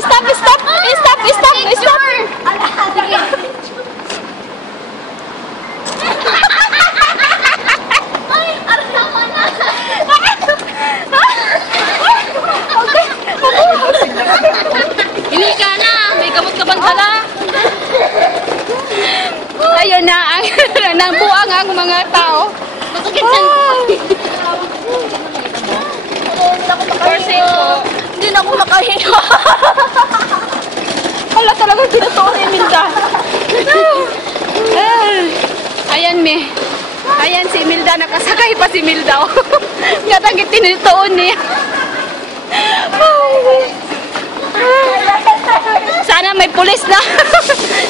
stop, stop, stop, stop, stop. Hindi ka na, may gamot ka bang dala? Ayun na, nangbuang ang mga tao. Masakit yan. Hindi na ako makahinga. Wala talagang tinutuon ni Imelda. Ayan, me. Ayan si Imelda, nakasakay pa si Imelda. Nga tangit tinutuon niya. Sana may pulis na.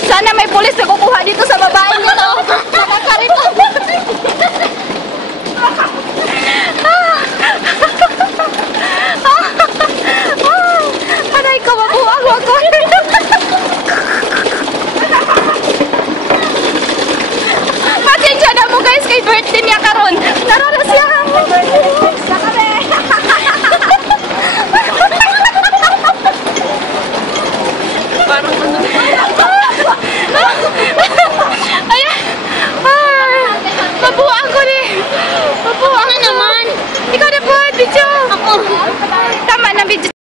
Sana may pulis na kukuha dito sa babae nito. Nakakarito.